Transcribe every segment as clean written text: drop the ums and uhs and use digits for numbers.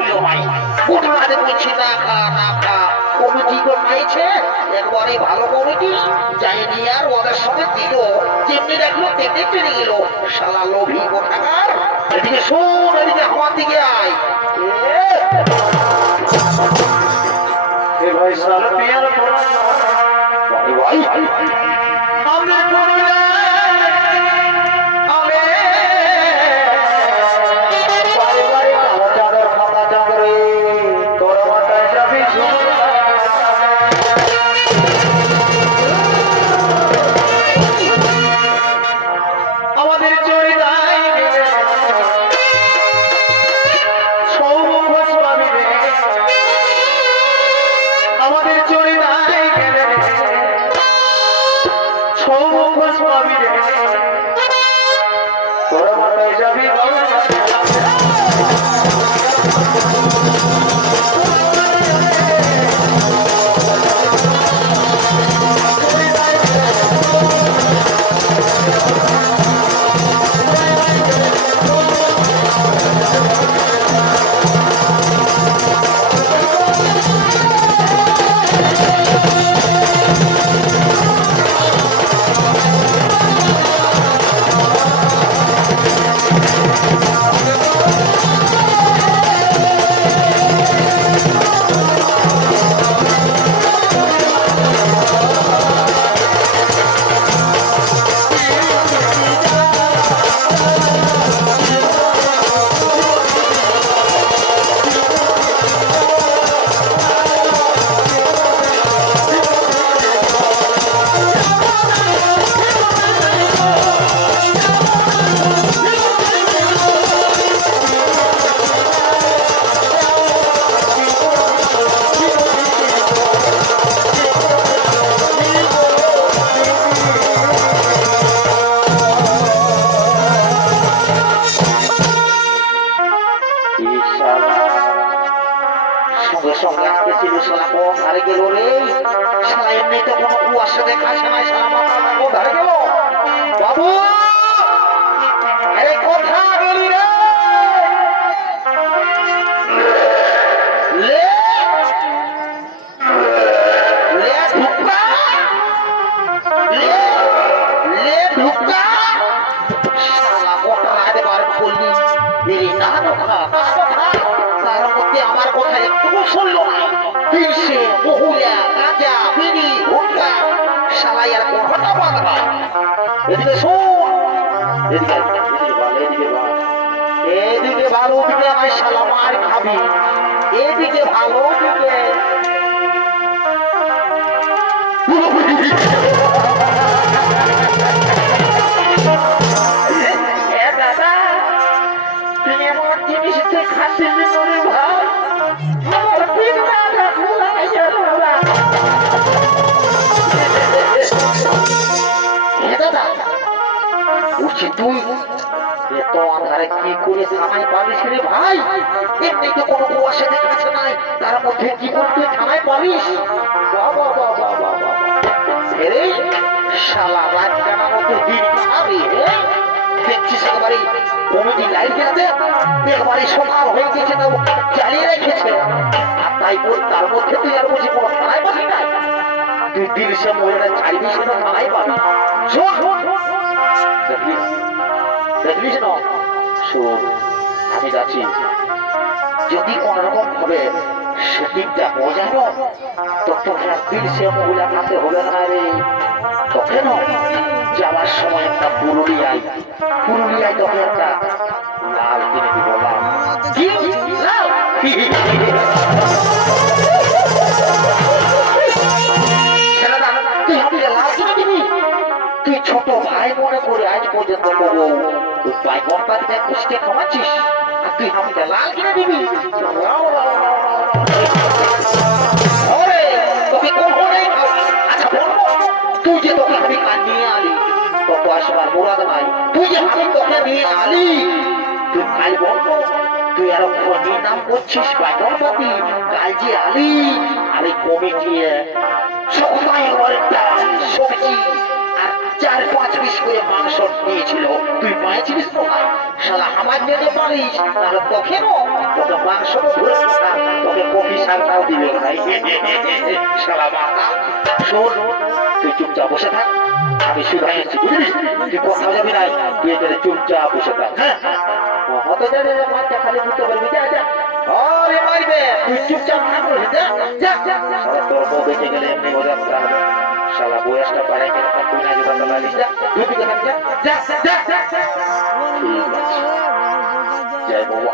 মূল্য নাই। গোটা রাতে বলছি না খা না খা, কমিটি তো পেয়েছে একবারে ভালো কমিটি, যাই নিয়ে আর ওদের সঙ্গে দিল, যেমনি রাখলো তেমনি টেনে গেল। শালা লোভী কোথাকার। এদিকে শোন, এদিকে আমার দিকে আয়। ভাই সাল পিয়ার ভাই আমি পড়লে আমি বাড়ি বাড়ি কালো চাদর ফাঁকা চাদরে তোর মাথায় যাবি আমাদের চরিতায় সৌমুখ স্বামী রে, আমাদের চরিতায় গেলে সৌমুখ স্বামী রে, তোর মাথায় যাবি সঙ্গে সঙ্গে আসতেছিল। শালা কোন ধারে গেল রে? শালা এমনিতে কোনো কুয়াশা দেখাচ্ছে না, শালা মাথা কোন ধারে গেল? বাবু, আরে কোথা গেলি রে? লে লে ঢুকা, লে লে ঢুকা। শালা গোটা রাত বার করলি, দেরি না ঢোকা তার মধ্যে আমার কথা একটু শুনলো না। পিসে বহুলা গাঁজা বিড়ি হুক্কা, শালাই আর কথাটা বাদ না। এদিকে শোন, এদিকে এদিকে বল, এদিকে বল, এদিকে ভালো দিকে আমার শালা মার খাবি, এদিকে ভালো দিকে। দাদা, তুমি আমার জিনিসটা খাচ্ছেন করে ভাই, আমার পিঠটা খোলা গেল। দাদা বলছি তুই এত আধারে কি করে থানায় পালিস রে ভাই? এমনিতে কোনো কুয়াশা দেখাচ্ছে নাই, তার মধ্যে কি করে তুই থানায় পালিস? বাবা বাবা বাবা, রে শালা রাত জানার মতো দিন কাটাবে। দেখছিস একবারে কমিটি লাইট জ্বালাতে একবারে সকাল হয়ে গেছে, তো জ্বালিয়ে রেখেছে। আর তাই তার মধ্যে তুই আর বলছি কোনো থানায় পাবি না? তুই দিল সে মহিলা ছাড়বি, সেটা থানায় পাবি। শোন দেখলিস, দেখলিস না? শোন, আমি যাচ্ছি, যদি কোন রকম ভাবে সেদিকটা বোঝানো তো তোকে দিল সে মহিলা হাতে হবে না রে। তোকে না যাওয়ার সময় একটা পুরুলিয়ায় তোকে একটা লাল কিনে দিব। লাল কি? লাল তুই আমাকে লাল কিনে দিবি? তুই ছোট ভাই মনে করে আজ পর্যন্ত বলবো তুই ভাই বরপাতিতে খুশকে খাওয়াচ্ছিস, আর তুই আমাকে লাল কিনে দিবি? তোকে কখনোই আচ্ছা বলবো, তুই যে তোকে আমি নিয়ে আলি তত আসবার মোরাদ নাই। তুই যে আমি তোকে নিয়ে আলি, তুই ভাই বলবো তুই আর নাম করছিস ভাই বরপাতি, কাল যে আলি আমি কমিটি সবাই একটা সবজি আর 4-5 পিস করে মাংস নিয়েছিল, তুই পাইছিস তো না? শালা আমার জন্য পারিস, আর তোকে না তোকে মাংস ধরে না, তোকে কফি শাকটাও দিবে ভাই। শালা মাথা। শোন, তুই চুপচাপ বসে থাক, আমি শুধাই এসেছি, বুঝলিস? তুই কোথাও যাবি না, তুই এখানে চুপচাপ বসে থাক। হ্যাঁ, হতে জানে মাথা খালি বুঝতে পারবি। যা যা, আরে মারবে, তুই চুপচাপ থাক, যা যা যা। শালা তোর বউ বেঁচে গেলে এমনি মজা করতে হবে। শালা বয়সটা বাড়াই গেলে তুই না যেটা লাগিস, যা দুই দিকে থাক, যা যা যা যা। ঠিক আছে, জয় বাবা।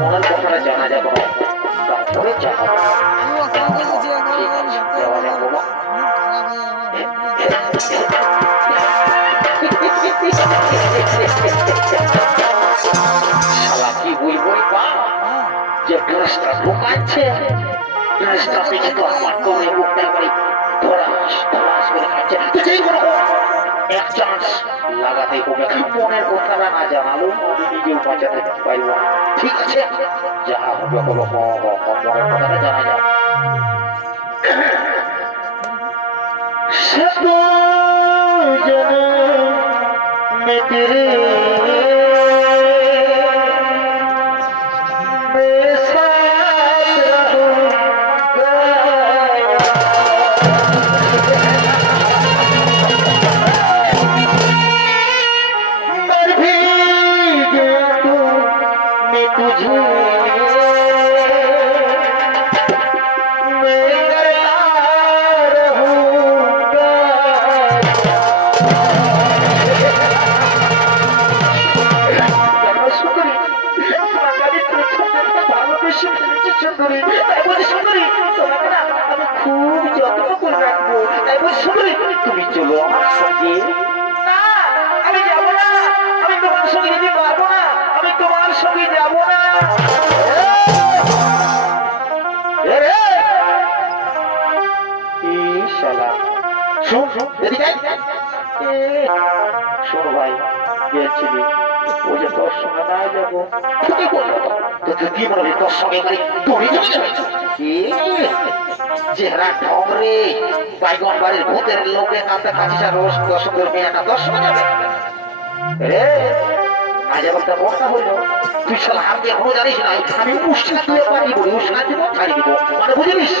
মনের কথাটা জানা যাবে না, তারপরে জানা ঠিক আছে, যাওয়া যাক বাবা। শালা কি বলবই বা, যে ড্রেসটা ঢুকাচ্ছে, ড্রেসটা পেয়ে তো আমার করে মুখটা করে ধরাস ধরাস করে খাচ্ছে। তো যেই কোনো এক চান্স লাগাতে হবে, মনের কথাটা না জানালো আমি নিজেও বাঁচাতে পারবো না। ঠিক আছে, যা হবে হলো, মনের কথাটা জানা যাক। সে তো জনম में तेरे मैं साथ रहूंगा, मर भी गया तो मैं तुझे मैं करता रहूंगा। খুব যত্ন করে রাখবো, তাই বল সুন্দরী তুমি চলো আমার সঙ্গে। না, আমি যাবো না, আমি তোমার সঙ্গে যেতে পারবো না, আমি তোমার সঙ্গে যাবো না। শোন শোন, এদিকে আয়। শোন ভাই, গেছিলি ওই যে তোর সঙ্গে না যাবো, কি বললো তো? তুই কি বলবি তোর সঙ্গে করে দৌড়ে যাবে? চেহারা ঢং রে, বাইগন বাড়ির ভূতের লোকে কাছে কাছে রোজ সুন্দর মেয়েটা তোর সঙ্গে যাবে রে? আজ আবার তা বর্ষা হইলো, তুই শালা হাত দিয়ে এখনো জানিস না আমি উস্কা দিয়ে পানি বলি, উস্কা দিব ছাড়ি দিব, মানে বুঝিস?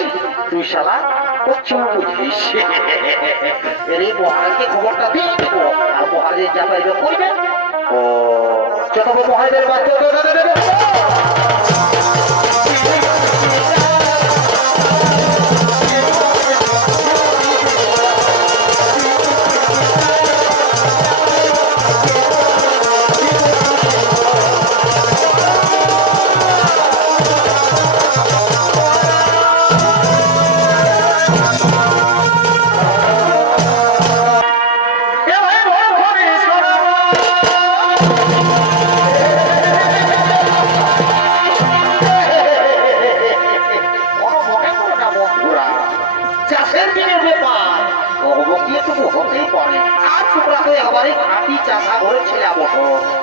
তুই শালা প্রচুর বুঝিস। এর এই মহারাজকে খবরটা দিয়ে দেবো, আর মহারাজের যা পাইবে করবে। ও যত মহারাজের বাচ্চা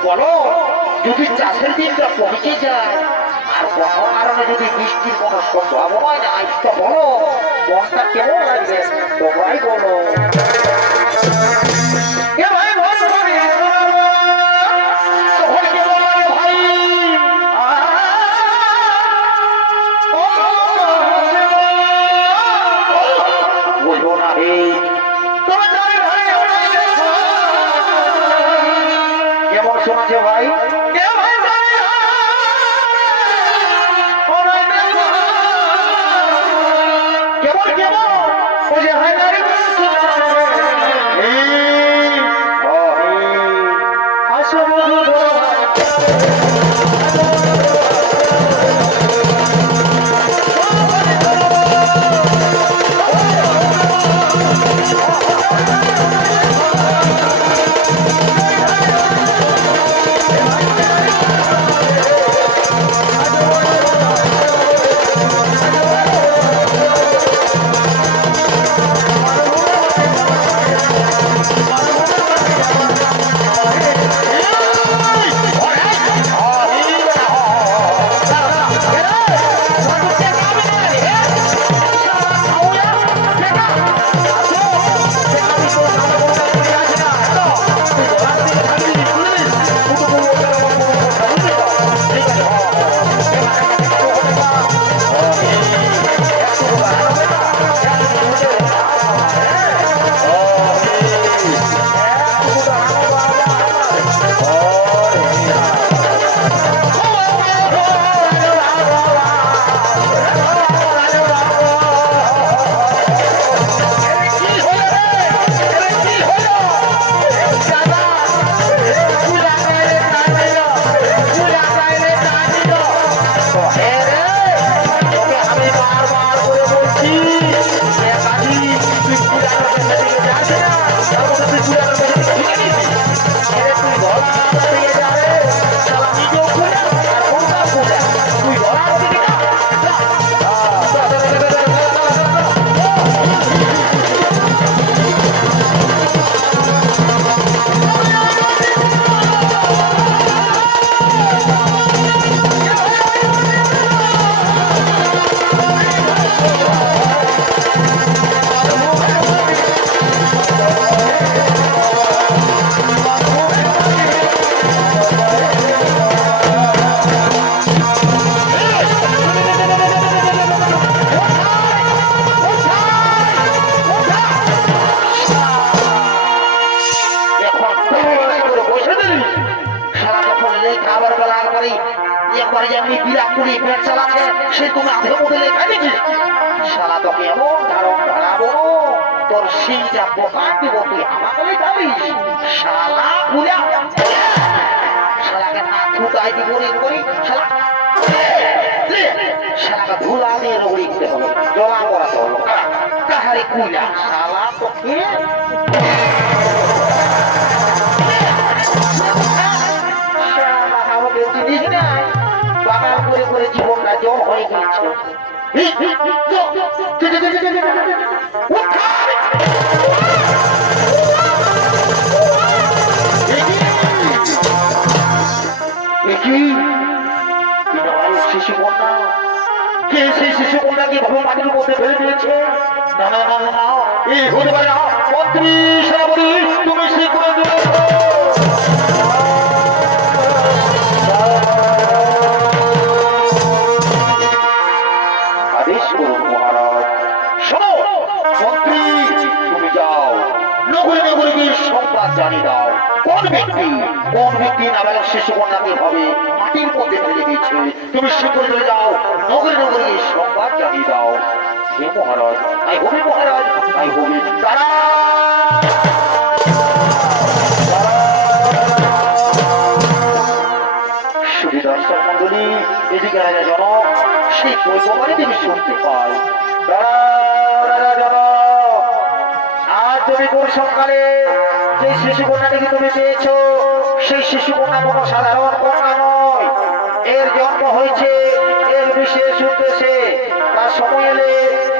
বলো, যদি চাষের দিনটা পৌঁছে যায় আর কোনো কারণে যদি বৃষ্টির কোনো সম্ভাবনা নাই, তো বলো মনটা কেমন লাগবে? তোমরাই বলো। বলবো না হে, কেমন শোনাচ্ছে ভাই? কেমন কেমন সকালে খাবার বেলা একবারে একবারে যেমনি বিরাট করে পেট চালাচ্ছে সে তুমি আধে মধ্যে লেখা দিচ্ছিস শালা তোকে এমন ধারণ ধারাবো তোর সিংটা বোকান দিব তুই আমাকে যাবিস শালা বুঝা শালাকে না ফুটাই দিব রে করি শালা শালাকে ধুলা দিয়ে রগড়ি দিতে হলো জমা করাতে হলো কাহারে কুইলা শালা তোকে আমাকে জিনিস নাই বাগান করে করে জীবনটা জল হয়ে গেছে শিশু কন্যা কে সেই শিশু কন্যাকে ভাবে মাটির মধ্যে ফেলে দিয়েছে না না না না এই হতে পারে না মন্ত্রী সেনাপতি তুমি সেই করে দিয়েছ আদেশ করুন মহারাজ শোনো মন্ত্রী তুমি যাও নগরে নগরে গিয়ে সংবাদ জানিয়ে দাও কোন ব্যক্তি নাবালক শিশু কন্যাকে ভাবে মাটির মধ্যে ফেলে দিয়েছে তুমি শীঘ্র চলে যাও নগরে নগরে গিয়ে সংবাদ জানিয়ে দাও হে মহারাজ আই হবে মহারাজ আই হবে তারা শুধু দর্শক মন্ডলী এদিকে রাজা জনক সেই কৈববারে তুমি শুনতে পাই রাজা জনক আজ তুমি কোন সকালে যে শিশু কন্যাটিকে তুমি পেয়েছো সেই শিশু কন্যা কোনো সাধারণ কন্যা নয় এর জন্ম হয়েছে এর বিশেষ উদ্দেশ্যে তার সময় এলে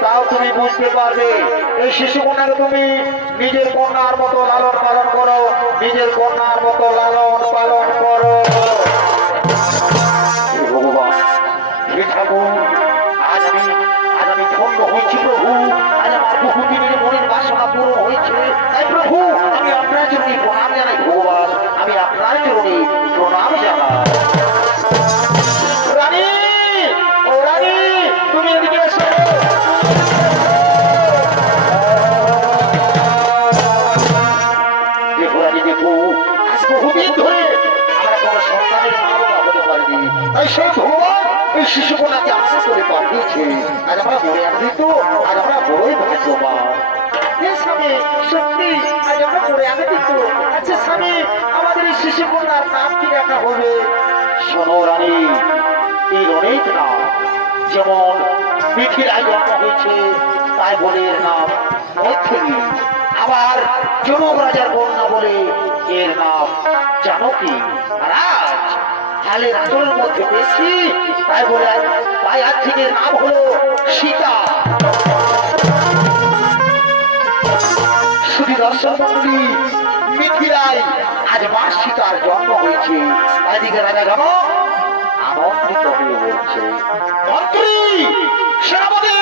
তাও তুমি বুঝতে পারবে এই শিশু কন্যাকে তুমি নিজের কন্যার মতো লালন পালন করো নিজের কন্যার মতো লালন পালন করো ভগবান হে ঠাকুর আজ আমি ধন্য হয়েছি প্রভু আজ আমার বহুদিনের মনের বাসনা পূরণ হয়েছে তাই প্রভু আমি আপনার জন্য প্রণাম জানাই ভগবান আমি আপনার জন্য প্রণাম জানাই রানী ও রানী তুমি এদিকে এসো দেখো রানী দেখো আজ বহুদিন ধরে আমরা কোনো সন্তানের মা বাবা হতে পারিনি তাই সেই ভগবান এই শিশু কন্যাকে আশা করে পাঠিয়েছে আজ আমরা বলে আনবি তো আজ আমরা বড়ই ভাগ্যবান স্বামী সত্যি আজ আমরা পড়ে আনে দিত আচ্ছা স্বামী আমাদের এই শিশু কন্যার নাম কি রাখা হবে শোনো রানী এই অনেক নাম যেমন মিথিলায় জন্ম হয়েছে তাই বলে এর নাম মৈথিলী আবার জনক রাজার কন্যা বলে এর নাম জানকী রাজ হালের আচলের মধ্যে পেয়েছি তাই বলে তাই আজ থেকে নাম হলো সীতা শুধু দর্শক মন্ডলী মিথিলায় আজ মা সীতার জন্ম হয়েছে এদিকে রাজা জনক আনন্দিত হয়ে বলছে মন্ত্রী সেনাপতি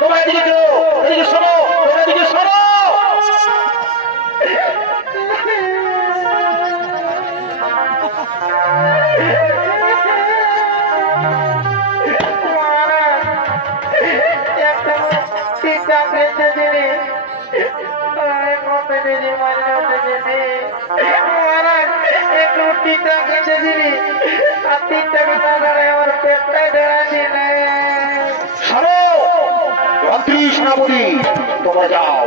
তোমরা এদিকে কেউ এদিকে শোনো তোমরা এদিকে শোনো সেনাপতি তোমরা যাও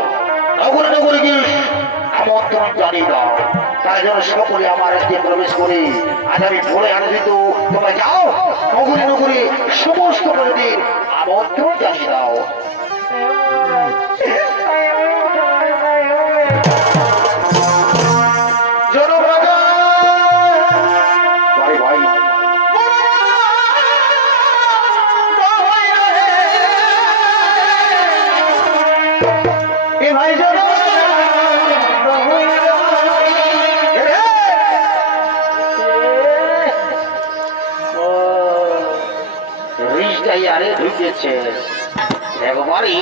নগরে নগরে গিয়ে আমন্ত্রণ জানিয়ে দাও তার জন্য সকলে আমার রাজ্যে প্রবেশ করে আজ আমি ভোরে আনন্দিত তোমরা যাও নগরে নগরে সমস্ত প্রজাদের আমন্ত্রণ জানিয়ে দাও একবারই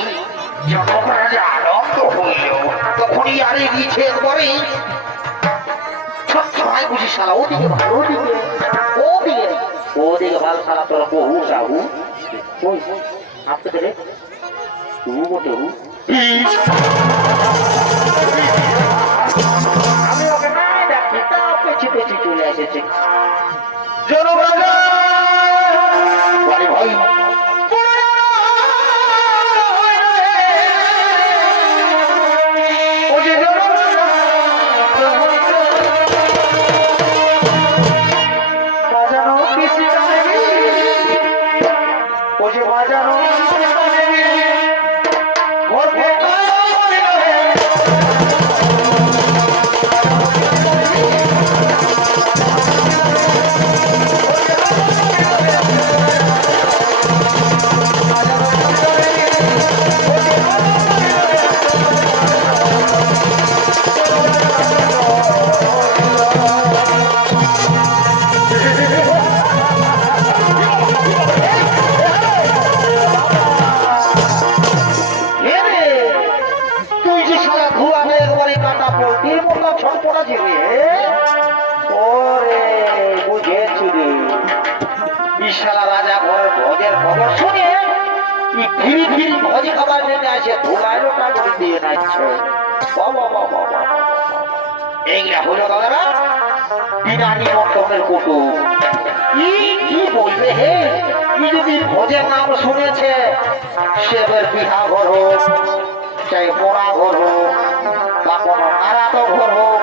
জনক রাজা আনন্দ হইল তখনই আরে দিচ্ছে একবারই সবাই বুঝি শালা ওদিকে ভালো ওদিকে ভালো শালা তোরা বহু সাহু ওই আপনি পেলে তু মোটে আমি ওকে না দেখি তা পেছি পেছি চলে এসেছে। জনরাজা ভাই রাজা ঘরের ভোজের খবর শুনে ধীরে ধীরে ভোজ খাবার জন্য আসে ধোলায় লোটা করে দিয়ে নাচছে। এইগুলা হলো দাদারা বিনা নিমন্ত্রণের কুটুম। কি বলবে হে, কি যদি ভোজের নাম শুনেছে সেবের বিহা ঘর হোক, চাই মোড়া ঘর হোক, বা কোনো আরাত ঘর হোক,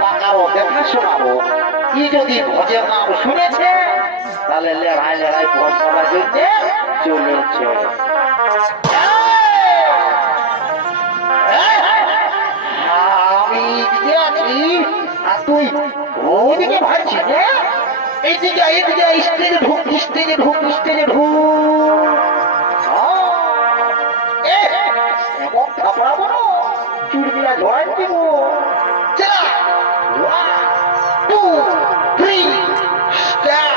বা কারো দেখাশোনা হোক, কি যদি ভোজের নাম শুনেছে তাহলে লেড়াই লেড়াই ভোজ খাবার জন্য চলেছে। আমি এদিকে আছি আর তুই ওদিকে ভাবছিস না? এইদিকে এইদিকে স্টেজে ঢুক, স্টেজে ঢুক, স্টেজে ঢুক। এমন থাপড়াবো না, চুড়িয়া ঝড়াই দেবো। চলা 1 2 3 start.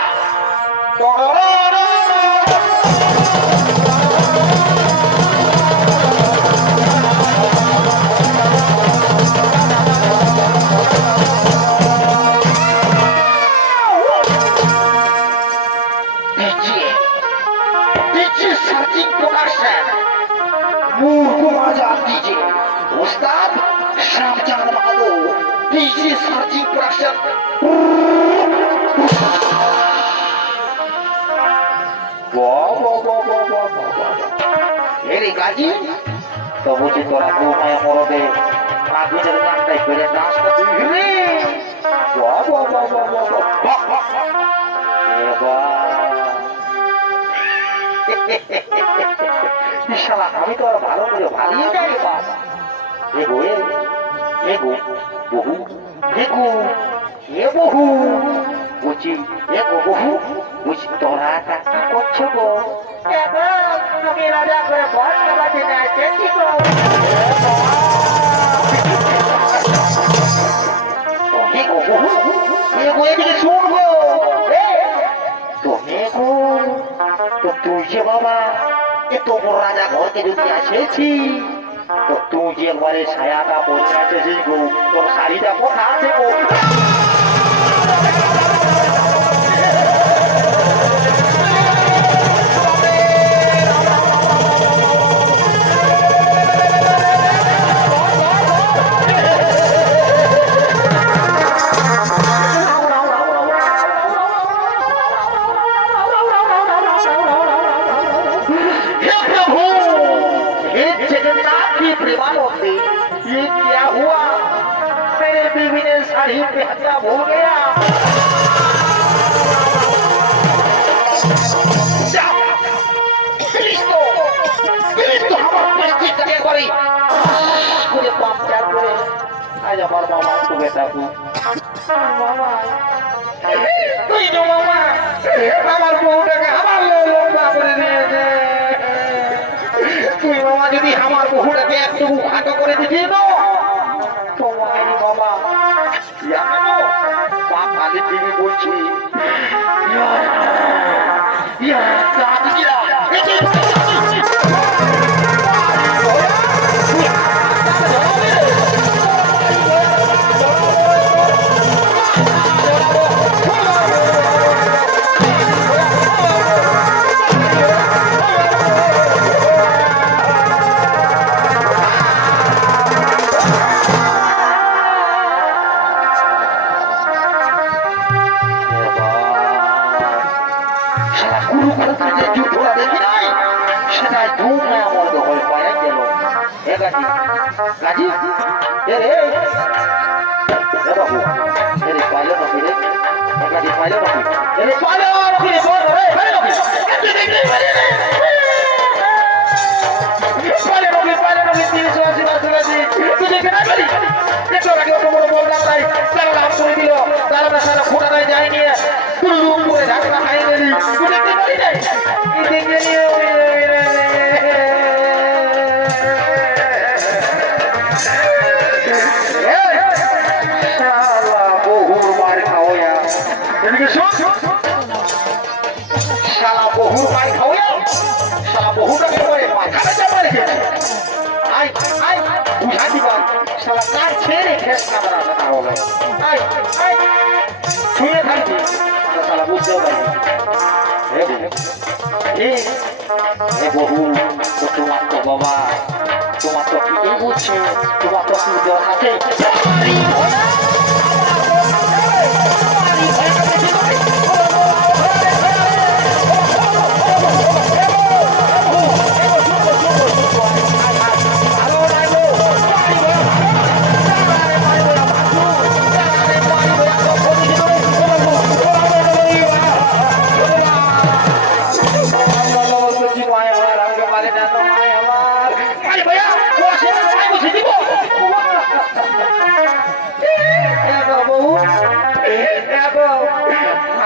Ustad Syamjan Malu DJ Searching Production. Ini gaji to buci tora ko maya morode lagu dari lantai beda das ke ini. Insyaallah kami to আর ভালো করে ভালিয়ে যাই বাবা। এগো এগো বহু এগো এ বহু বুঝি এগো বহু বুঝি তোরা টাকা করছো গো। আমি রাজা করে ভয় খাওয়াতে চাইছি গো। এগো বহু এগো এদিকে শুন গো। তো এগো তো তুই যে বাবা এত বড় রাজা ঘরকে যদি এসেছি তো তুই যে ঘরে ছায়াটা পরে আছিস গো, তোর শাড়িটা কোথা আছে গো? ये क्या हुआ? मेरे बीवी ने साड़ी पहनना भूल गया। आज हमार मामा को बेटा को मामा তুই তো মামা আমার বউটাকে আমার লম্বা করে দিয়েছে। তুই মামা যদি আমার বহুটাকে একটু খাটো করে দিতি তো তোমায় বাবা জানো বাঙালি টিভি বলছি শালা কুরুক্ষেত্রে যে যুদ্ধটা দেখি নাই সেটাই ধুমে আমার দখল পায়ে গেল। এ গাজি গাজি এ রে এ বাবু এ রে পাইলো নাকি রে? এ গাজি পাইলো নাকি? এ রে পাইলো নাকি রে? বল রে পাইলো নাকি? পাইলো নাকি 380 বাসি তুই দেখে না পারি একটু আগে অত বড় বল নাই তারা লাভ করে দিল তারা না সারা খোঁড়া গায়ে যায় নিয়ে তুলুম করে ঢাকা খাই গেলি তুই দেখতে পারি নাই এই দেখে নিয়ে শালা বহুর মার খাওয়া এদিকে শোন শালা বহুর মার খাওয়া শালা বহুটাকে করে মাথাটা চাপা রেখেছে আই আই বুঝা দিবা শালা কার ছেড়ে খেস কামড়া না হবে আই আই শুয়ে থাকবি শালা বুঝতেও পারবি এ বহু তো তোমার তো বাবা তোমার তো ঠিকই বুঝছে তোমার তো সুযোগ আছে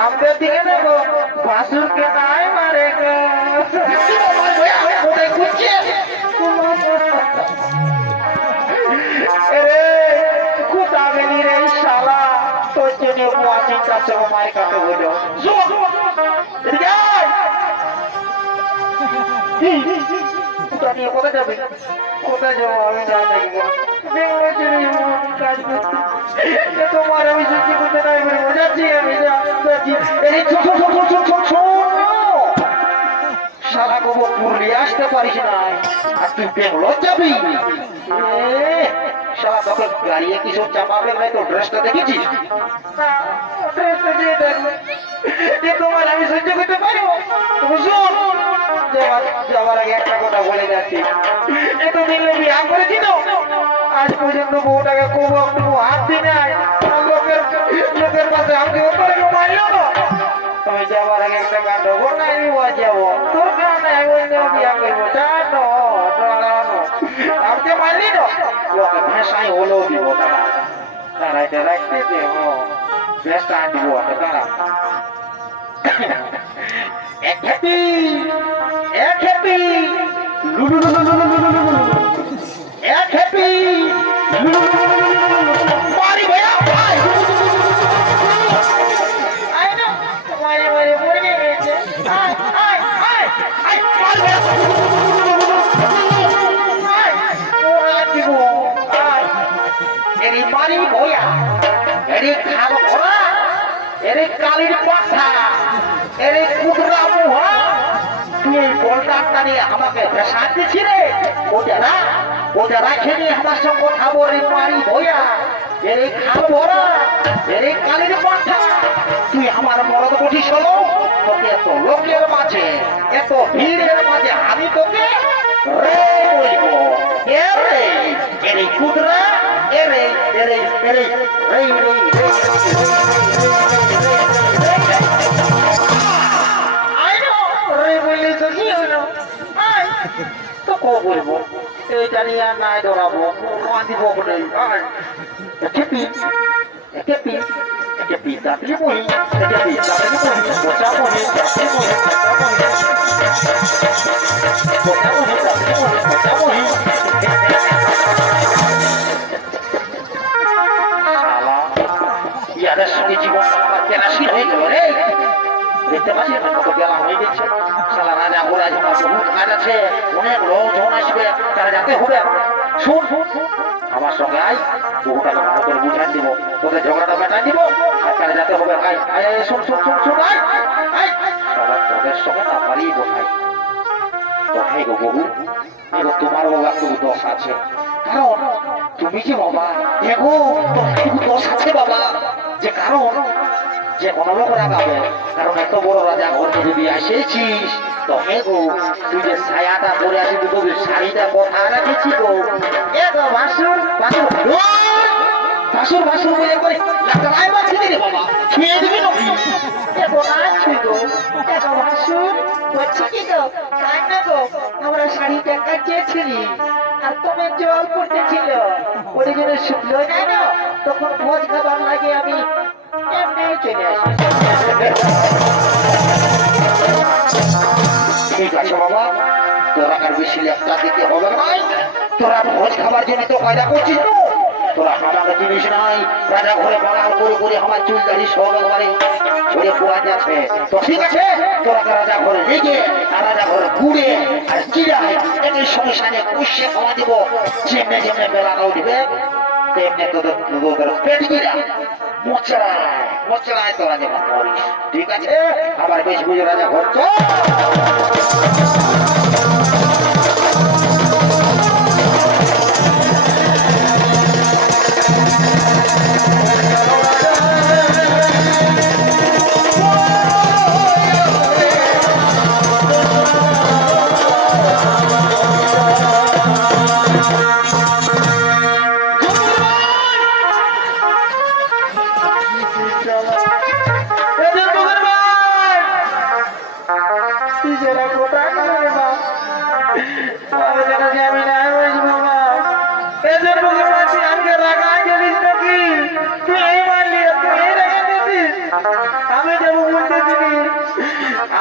আমাদের দিকে দেখো বাসুরকে নাই মারে কোথায় খুঁজছে কোথা গেলি রে শালা তোর জন্য ওয়াচিং কাছে মায়ের কাছে বলো কোথায় যাবে কোথায় যাবো আমি জানি কাজ করতে তোমার আমি সত্যি করতে নাই যাচ্ছি আমি যাচ্ছি সারা কবর পুরুলিয়ে আসতে পারিস না আর তুই বেঙ্গলোর যাবি সারা তোকে গাড়িয়ে কিছু চাপাবে নাই তো ড্রেসটা দেখেছিস ড্রেসটা দিয়ে দেখবে যে তোমার আমি সহ্য করতে পারবো শোন যাওয়ার আগে একটা কথা বলে যাচ্ছি এতদিন বিয়া করেছি তো আজ পর্যন্ত বউটাকে খুব হাত দিই নাই লোকের পাশে আমাকে ওপরে মারলো না তুমি যাওয়ার আগে একটা কাণ্ড গোটাই যাবো তোর কারণে বিয়া করবো জানো আমাকে মারলি তো লোকে ভেসাই হলেও দিব তারা তারাইতে রাখতে দেব ভেসা দিব তারা এক হ্যাপি এক হ্যাপি এক হ্যাপি মারি ভাইয়া ভাই আই না মারি মারি মরে গেছে আই আই আই আই মার ভাইয়া আই ওরা দিব আই এরি মারি ভাইয়া এরি খাল ভরা এরি কালির পাঠা এরি কুদরা মুহা তুই এই বলটা নিয়ে আমাকে ভেসা দিছিলে ওটা রাখে নিয়ে আমার সঙ্গে খাবো রে মারি ভইয়া এর খাল ভরা এর কালির পাঠা তুই আমার মরদ বটিস হলো তোকে এত লোকের মাঝে এত ভিড়ের মাঝে আমি তোকে রে বলব এরে এরে কুদরা এরে এরে এরে রে রে বলবো এইটা নিয়ে নাই ধরাবো দিব দাঁতলি বহি দাঁতলি বসা বহি ইয়াদের সঙ্গে জীবন আমার কেনাশি হয়ে গেল রে দেখতে পাচ্ছি না কত বেলা হয়ে গেছে সালা রাজা বলে আজ আমার বহুত কাজ আছে অনেক লোকজন আসবে তারা যাতে হবে শুন আমার সঙ্গে আয় বহুটাকে ভালো করে বুঝাই দিব তোদের ঝগড়াটা মেটাই দিব আর তারা যাতে হবে আয় আয় আয় শুন শুন শুন শুন আয় আয় সালা তোদের সঙ্গে না পারি বোঝাই তো হে গো বহু এবার তোমার বাবা একটু দোষ আছে কারণ তুমি যে বাবা এগো তোমার দোষ আছে বাবা যে কারণ যে কোনো লোক রাখাবে, কারণ এত বড় রাজা ঘরকে যদি আসেছিস তবে গো তুই যে ছায়াটা পরে আছি তোর শাড়িটা কথা রাখেছি গো এ গো ভাসুর ভাসুর ভাসুর ভাসুর বলে করে লাগাই মাছি রে বাবা খেয়ে দিবি নাকি এ গো না ছুই গো এ গো ভাসুর বলছি কি গো কাই না গো আমরা শাড়িটা কাটিয়েছিলি আর তোমার জল পড়তেছিল ওই জন্য শুকলো নাই না তখন ভোজ খাবার লাগে আমি এমনি চলে আসি ঠিক আছে বাবা তোরা আর বেশি লেপটা দিতে হবে না তোরা ভোজ খাবার জন্য তো কায়দা করছিস তো তোরা আমাকে জিনিস নাই রাজা ঘরে বাগান করে করে আমার চুল দাড়ি সব একবারে ছড়ে পোয়া যাচ্ছে তো ঠিক আছে তোরা রাজা ঘরে রেখে আর রাজা ঘরে ঘুরে আর চিরায় একই সমস্যা নিয়ে কুষে খাওয়া দিব যেমনে যেমনে বেলাটাও দিবে তেমনি তোদের পেট গিরা মোচড়ায় তোরা যেমন করিস ঠিক আছে আবার বেশ বুঝে রাজা ঘর চল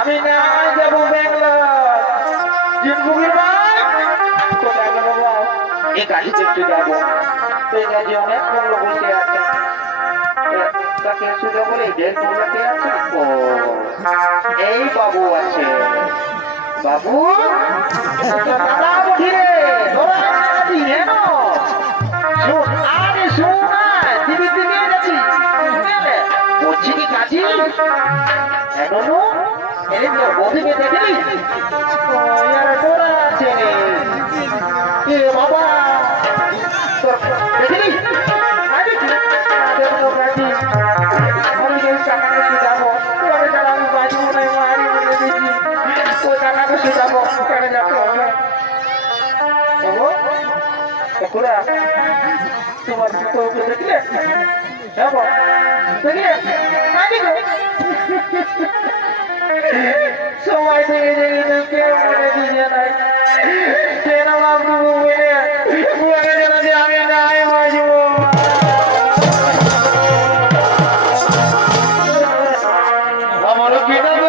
আমি না যাবো ব্যাঙ্গালোর এই কাঠিতে একটু যাবো এই কাজে অনেক লোক বসে আছে তাকে শুধু বলে আছে ও এই বাবু আছে বাবু দাদা বলি রে আরে শোন না দিদি দিদি যাচ্ছি বলছি কি কাজী বধুকে দেখলি আছে রে বাবা দেখলি তোমার দেখলে সময় থেকে দেখি কেউ মনে দিছে নাই কেন বাবু বলে যেন যে আমি নাই বাঁচব আমার পিতা